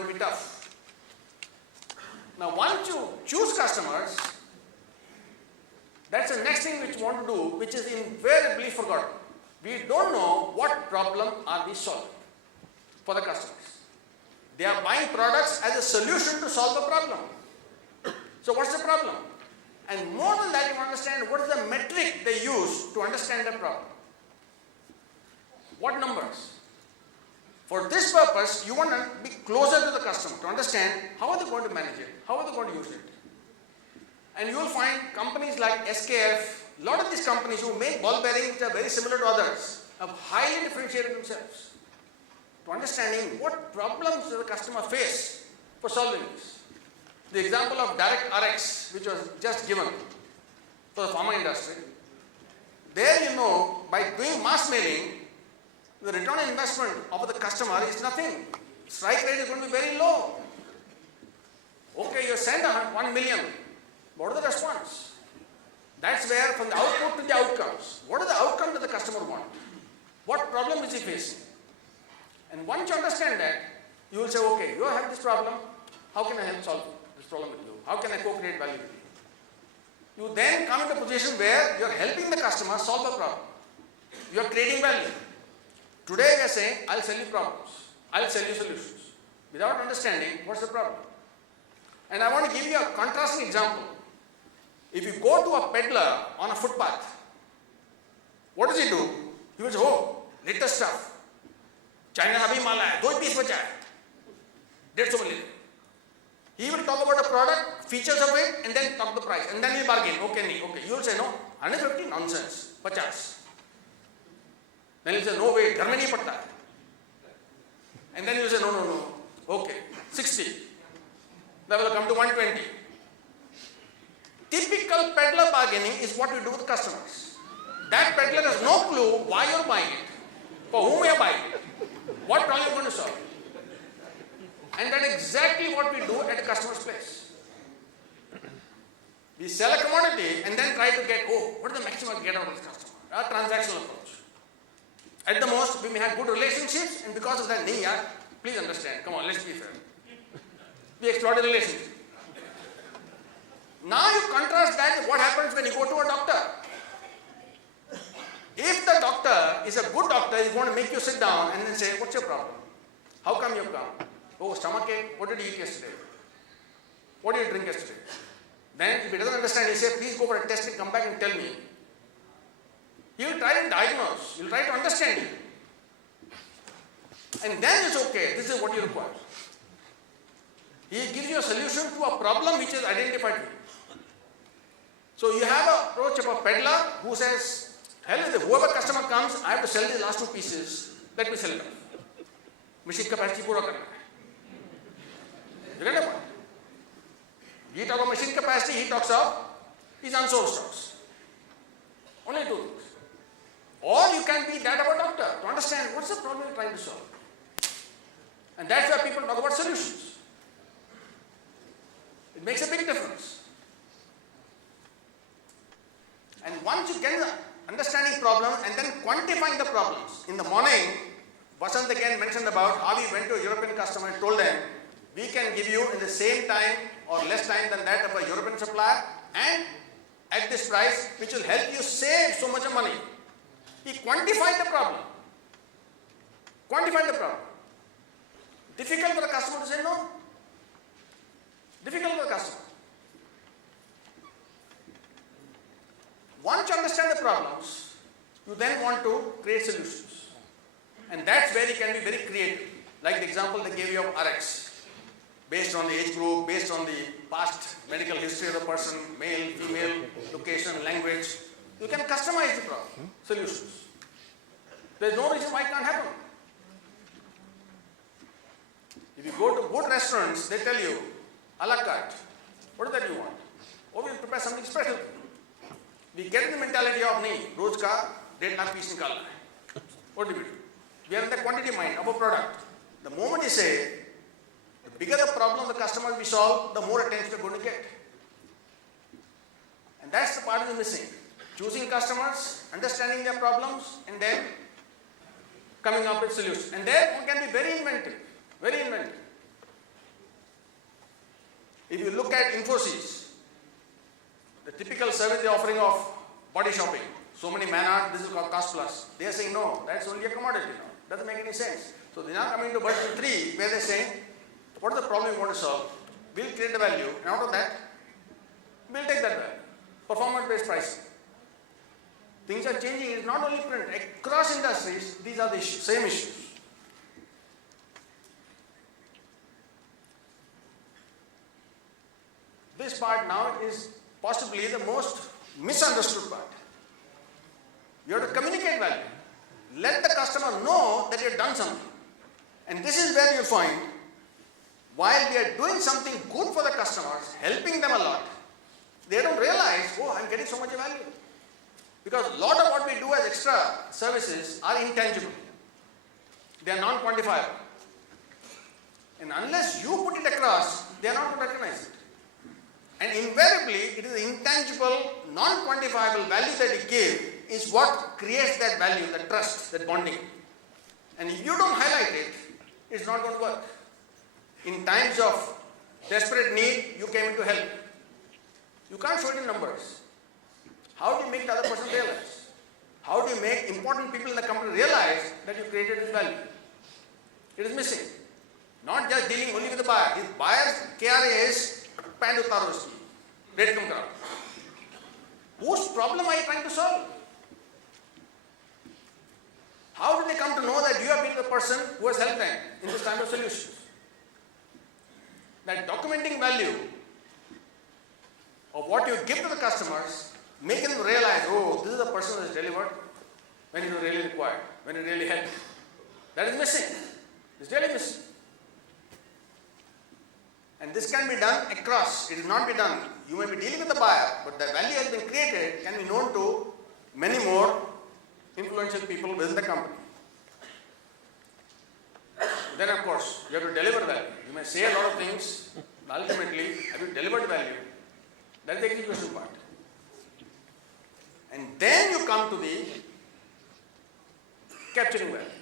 going to be tough. Now, once you choose customers, that's the next thing which you want to do, which is invariably forgotten. We don't know what problem are we solving for the customers. They are buying products as a solution to solve a problem. So what's the problem? And more than that, you understand what is the metric they use to understand the problem. What numbers? For this purpose, you want to be closer to the customer to understand how are they going to manage it, how are they going to use it. And you will find companies like SKF, a lot of these companies who make ball bearings which are very similar to others, have highly differentiated themselves to understanding what problems does the customer face for solving this. The example of Direct RX, which was just given for the pharma industry, there you know, by doing mass mailing, the return on investment of the customer is nothing. Strike rate is going to be very low. Okay, you send 1 million. What is the response? That's where from the output to the outcomes. What is the outcome that the customer wants? What problem is he facing? And once you understand that, you will say, okay, you have this problem. How can I help solve this problem with you? How can I co-create value with you? You then come into a position where you are helping the customer solve a problem. You are creating value. Today we are saying, I'll sell you problems. I'll sell you solutions. Without understanding what's the problem. And I want to give you a contrasting example. If you go to a peddler on a footpath, what does he do? He will say, oh, latest stuff. China abhi mala hai, 2 piece bacha hai. 150 million. He will talk about the product, features of it, and then talk the price. And then we bargain. Okay. You will say, no, 150, nonsense, 50. Then he will say, no way, घर में नहीं पड़ता है. And then you will say, no. Okay, 60. Then will come to 120. Typical peddler bargaining is what we do with customers. That peddler has no clue why you are buying it, for whom you are buying it, what problem you are going to solve. And that is exactly what we do at a customer's place. We sell a commodity and then try to get, what is the maximum I get out of this customer? A transactional approach. At the most, we may have good relationships, and because of that, please understand, come on, let's be fair. We exploit the relationship. Now you contrast that with what happens when you go to a doctor. If the doctor is a good doctor, he's going to make you sit down and then say, what's your problem? How come you have come? Oh, stomachache, what did you eat yesterday? What did you drink yesterday? Then if he doesn't understand, he says, please go for a test and come back and tell me. He will try to diagnose, he will try to understand you. And then it's okay, this is what you require. He gives you a solution to a problem which is identified. So you have an approach of a peddler who says, hell, whoever customer comes, I have to sell the last 2 pieces. Let me sell them. Machine capacity pura karna hai. You get the point? He talks of machine capacity, he talks of his unsold stocks. Only 2 things. Or you can be that of a doctor to understand what's the problem you're trying to solve. And that's why people talk about solutions. It makes a big difference. And once you get the understanding problem and then quantifying the problems. In the morning, Vasant again mentioned about how we went to a European customer and told them, we can give you in the same time or less time than that of a European supplier and at this price, which will help you save so much of money. He quantified the problem. Quantified the problem. Difficult for the customer to say no. Difficult for the customer. Once you understand the problems, you then want to create solutions. And that's where you can be very creative. Like the example they gave you of RX. Based on the age group, based on the past medical history of the person, male, female, location, language, you can customize the problem, solutions. There's no reason why it can't happen. If you go to good restaurants, they tell you, a la carte, what is that you want? Oh, we'll prepare something special. We get the mentality of, nahi, roz ka 1.5 lakh piece nikalna hai. What do we do? We are in the quantity mind of a product. The moment you say, the bigger the problem the customers we solve, the more attention we're going to get. And that's the part that is missing. Choosing customers, understanding their problems, and then coming up with solutions. And there one can be very inventive, very inventive. If you look at Infosys, the typical service they're offering of body shopping, so many man hours, this is called cost plus. They are saying no, that's only a commodity now. Doesn't make any sense. So they're now coming to version 3 where they're saying, what is the problem you want to solve? We'll create the value, and out of that, we'll take that value. Performance-based pricing. Things are changing. It's not only print. Across industries, these are the issues, same issues. This part now is possibly the most misunderstood part. You have to communicate value. Let the customer know that you have done something. And this is where you find, while we are doing something good for the customers, helping them a lot, they don't realize, oh, I'm getting so much value. Because a lot of what we do as extra services are intangible. They are non-quantifiable. And unless you put it across, they are not going to recognize it. And invariably, it is the intangible, non-quantifiable value that you give is what creates that value, that trust, that bonding. And if you don't highlight it, it's not going to work. In times of desperate need, you came in to help. You can't show it in numbers. How do you make the other person realize? How do you make important people in the company realize that you created this value? It is missing. Not just dealing only with the buyer. His buyer's KRA is pant उतारो उसकी, rate कम कराओ. Whose problem are you trying to solve? How did they come to know that you have been the person who has helped them in this kind of solutions? That documenting value of what you give to the customers, making them realize, oh, this is the person who has delivered when it was really required, when it really helped. That is missing. It's really missing. And this can be done across. It is not be done. You may be dealing with the buyer, but the value has been created, can be known to many more influential people within the company. Then of course, you have to deliver value. You may say a lot of things, but ultimately, have you delivered value? That is the execution part. And then you come to the capturing value.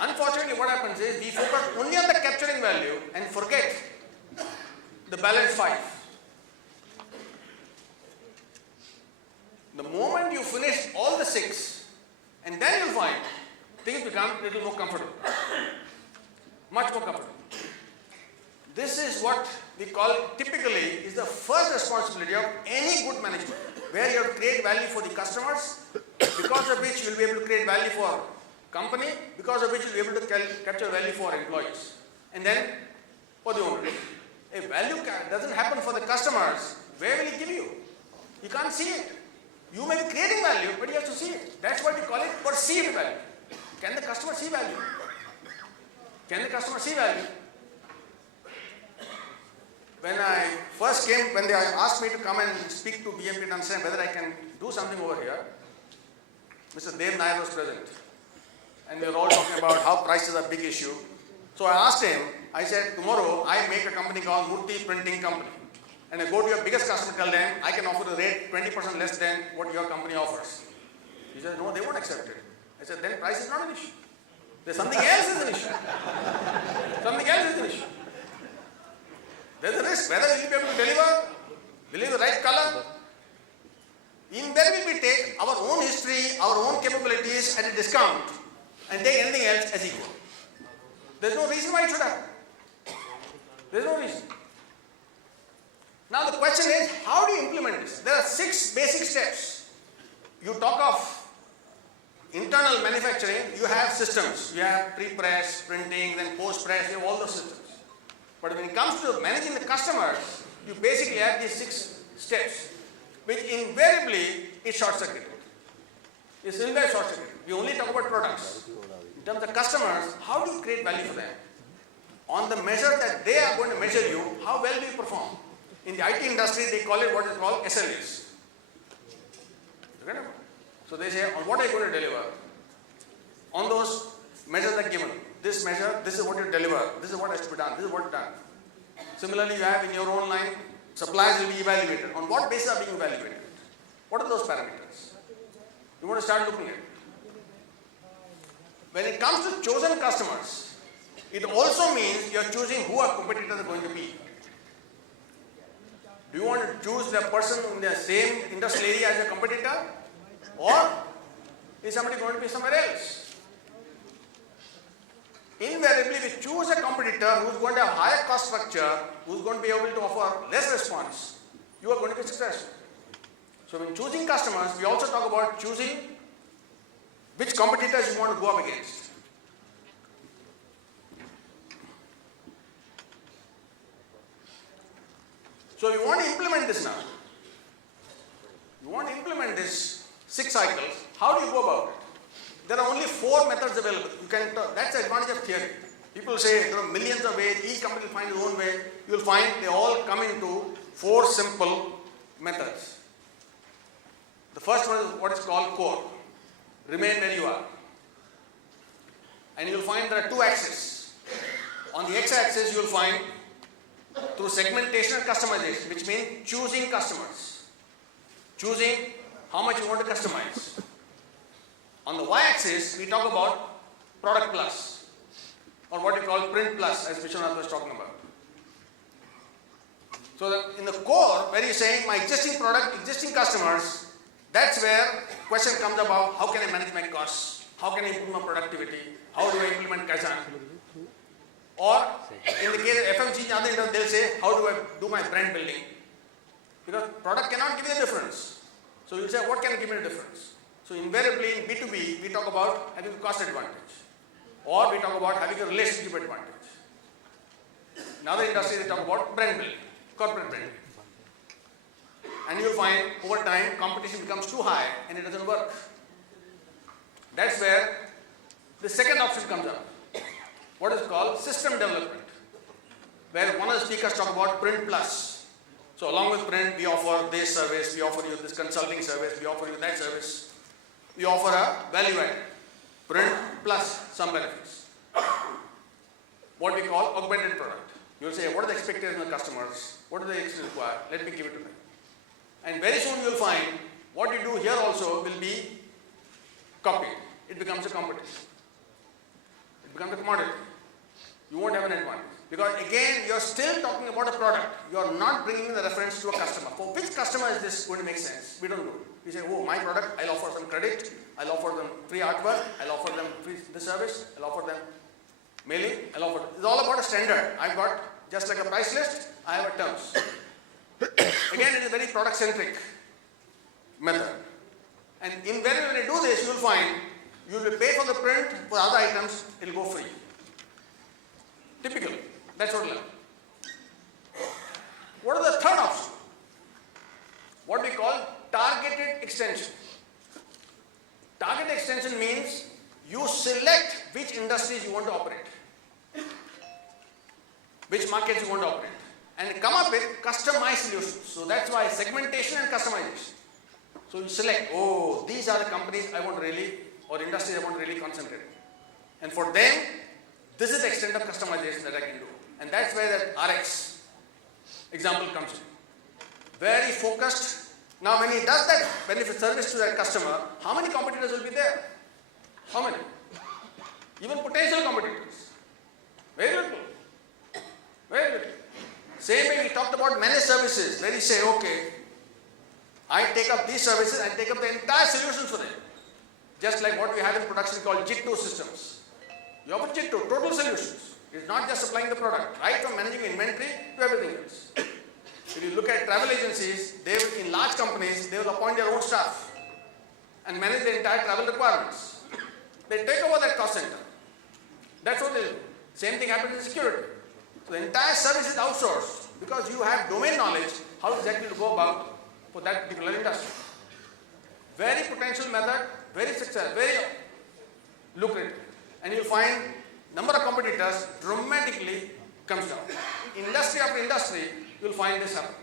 Unfortunately, what happens is we focus only on the capturing value and forget the balance 5. The moment you finish all the 6, and then you'll find things become a little more comfortable. Much more comfortable. This is what we call typically is the first responsibility of any good management, where you have to create value for the customers, because of which you will be able to create value for company, because of which you will be able to capture value for employees, and then for the owner. If value doesn't happen for the customers, where will he give you? You can't see it. You may be creating value, but you have to see it. That's why we call it perceived value. Can the customer see value? Can the customer see value? When I first came, when they asked me to come and speak to BMP to understand whether I can do something over here, Mr. Dev Nair was present. And we were all talking about how price is a big issue. So I asked him, I said, tomorrow I make a company called Murthy Printing Company. And I go to your biggest customer, tell them, I can offer a rate 20% less than what your company offers. He said, no, they won't accept it. I said, then price is not an issue. There's something else is an issue. Something else is an issue. There's a risk. Whether will you be able to deliver? Will you have the right color? Invariably we take our own history, our own capabilities at a discount and take anything else as equal. There's no reason why it should happen. There's no reason. Now the question is, how do you implement this? There are 6 basic steps. You talk of internal manufacturing, you have systems. You have pre-press, printing, then post-press, you have all those systems. But when it comes to managing the customers, you basically have these 6 steps, which invariably is short-circuited. It's invariably short-circuited. We only talk about products. In terms of customers, how do you create value for them? On the measure that they are going to measure you, how well do you perform? In the IT industry, they call it what is called SLAs. So they say, on what are you going to deliver? On those measures are given. This measure, this is what you deliver. This is what has to be done. This is what is done. Similarly, you have in your own line, suppliers will be evaluated. On what basis are being evaluated? What are those parameters? You want to start looking at it. When it comes to chosen customers, It also means you are choosing who our competitors are going to be. Do you want to choose the person in the same industrial area as a competitor, or is somebody going to be somewhere else? Invariably, we choose a competitor who is going to have higher cost structure, who is going to be able to offer less response. You are going to be successful. So when choosing customers, we also talk about choosing which competitors you want to go up against. So you want to implement this now. You want to implement this 6 cycles. How do you go about it? There are only 4 methods available. You can. That's the advantage of theory. People say there are millions of ways. Each company will find its own way. You will find they all come into 4 simple methods. The first one is what is called core. Remain where you are. And you will find there are 2 axes. On the x-axis, you will find through segmentation and customization, which means choosing customers, choosing how much you want to customize. On the y-axis, we talk about product plus, or what we call print plus, as Vishwanath was talking about. So in the core, where you're saying my existing product, existing customers, that's where question comes about how can I manage my costs, how can I improve my productivity, how do I implement Kaizen? Or in the case of FMCG, they'll say, how do I do my brand building? Because product cannot give you a difference. So you say, what can give me a difference? So invariably in B2B, we talk about having a cost advantage. Or we talk about having a relationship advantage. In other industries, they talk about brand building, corporate branding. And you'll find over time, competition becomes too high and it doesn't work. That's where the second option comes up. What is called system development, where one of the speakers talk about print plus. So along with print, we offer this service, we offer you this consulting service, we offer you that service. We offer a value add, print plus some benefits. What we call augmented product. You will say, what are the expectations of the customers? What do they require? Let me give it to them. And very soon you will find what you do here also will be copied. It becomes a competition. It becomes a commodity. You won't have an advantage. Because again, you are still talking about a product. You are not bringing the reference to a customer. For which customer is this going to make sense? We don't know. We say, oh, my product, I'll offer some credit, I'll offer them free artwork, I'll offer them free the service, I'll offer them mailing, I'll offer them. It's all about a standard. I've got, just like a price list, I have a terms. Again, it is a very product-centric method. And invariably when you do this, you will find you will pay for the print, for other items, it will go free. Typically, that's what we learn. What is the third option? What we call targeted extension. Targeted extension means you select which industries you want to operate, which markets you want to operate, and come up with customized solutions. So that's why segmentation and customization. So you select, oh, these are the companies I want to really, or industries I want to really concentrate on. And for them, this is the extent of customization that I can do. And that's where that RX example comes in. Very focused. Now when he does that benefit service to that customer, how many competitors will be there? How many? Even potential competitors. Very little. Very little. Same way we talked about managed services, where you say, okay, I take up these services and take up the entire solution for them. Just like what we have in production called JIT2 systems. You offer JIT2, total solutions. It's not just supplying the product, right from managing inventory to everything else. If you look at travel agencies, they will, in large companies, they will appoint their own staff and manage the entire travel requirements. They take over that cost center. That's what they do. Same thing happens in security. So the entire service is outsourced because you have domain knowledge how exactly to go about for that particular industry. Very potential method, very successful, very lucrative. And you'll find number of competitors dramatically comes down. Industry after industry, you'll find this happen.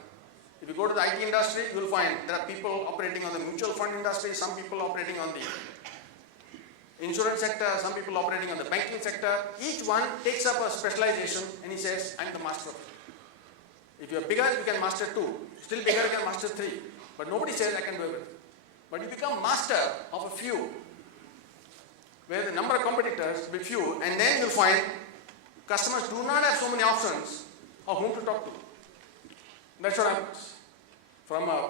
If you go to the IT industry, you'll find there are people operating on the mutual fund industry, some people operating on the insurance sector, some people operating on the banking sector. Each one takes up a specialization and he says, I'm the master of it. If you're bigger, you can master 2. Still bigger, you can master 3. But nobody says I can do everything. But you become master of a few, where the number of competitors will be few, and then you'll find customers do not have so many options of whom to talk to. That's what happens. From a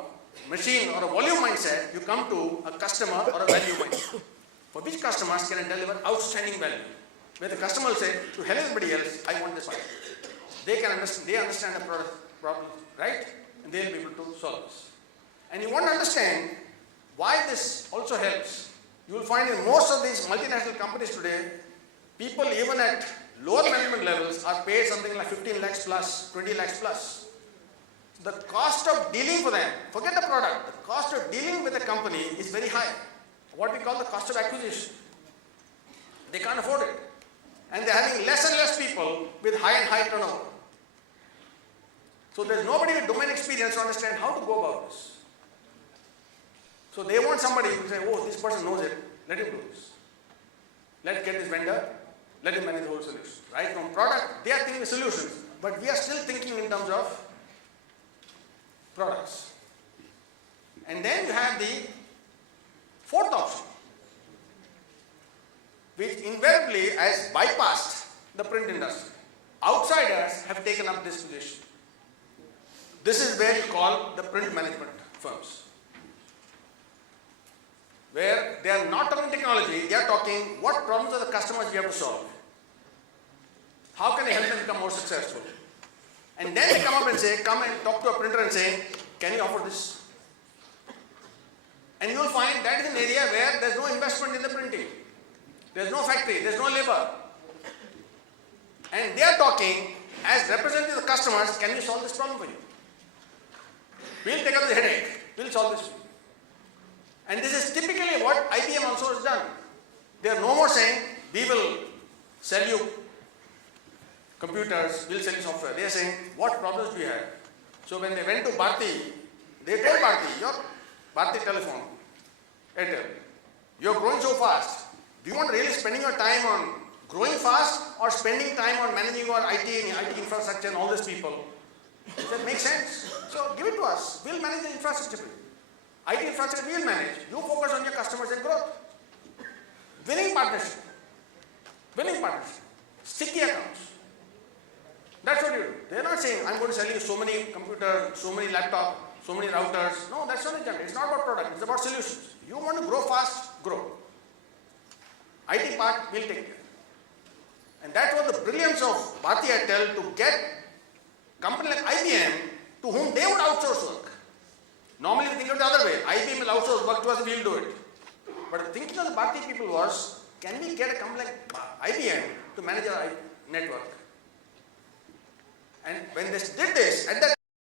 machine or a volume mindset, you come to a customer or a value mindset. For which customers can I deliver outstanding value? Where the customer will say, to hell everybody else, I want this one. They understand the product problem, right? And they'll be able to solve this. And you want to understand why this also helps. You will find in most of these multinational companies today, people even at lower management levels are paid something like 15 lakhs plus, 20 lakhs plus. The cost of dealing for them, forget the product, the cost of dealing with a company is very high. What we call the cost of acquisition. They can't afford it. And they're having less and less people with high and high turnover. So there's nobody with domain experience to understand how to go about this. So they want somebody who say, oh, this person knows it, let him do this. Let's get this vendor, let him manage the whole solution. Right from product, they are thinking solutions, but we are still thinking in terms of products. And then you have the fourth option, which invariably has bypassed the print industry. Outsiders have taken up this position. This is where you call the print management firms, where they are not talking technology, they are talking what problems are the customers we have to solve. How can I help them become more successful? And then they come up and say, come and talk to a printer and say, can you offer this? And you will find that is an area where there is no investment in the printing. There is no factory, there is no labor. And they are talking as representatives of the customers, can we solve this problem for you? We'll take up the headache, we'll solve this for you. And this is typically what IBM also has done. They are no more saying, we will sell you computers, we'll sell you software. They are saying, what problems do you have? So when they went to Bharti, they told Bharti, your Bharti telephone, Airtel, you're growing so fast. Do you want to really spending your time on growing fast or spending time on managing your IT infrastructure and all these people? Does that make sense? So give it to us. We'll manage the infrastructure. IT infrastructure we'll manage. You focus on your customers and growth. Winning partnership. Winning partnership. Sticky accounts. That's what you do. They're not saying, I'm going to sell you so many computers, so many laptops, so many routers. No, that's not the agenda. It's not about product. It's about solutions. You want to grow fast, grow. IT part, we'll take care. And that was the brilliance of Bharti Airtel to get company like IBM to whom they would outsource work. Normally we think of it the other way. IBM will outsource work to us, we'll do it. But the thinking of the Bharti people was, can we get a company like IBM to manage our network? And when they did this, at that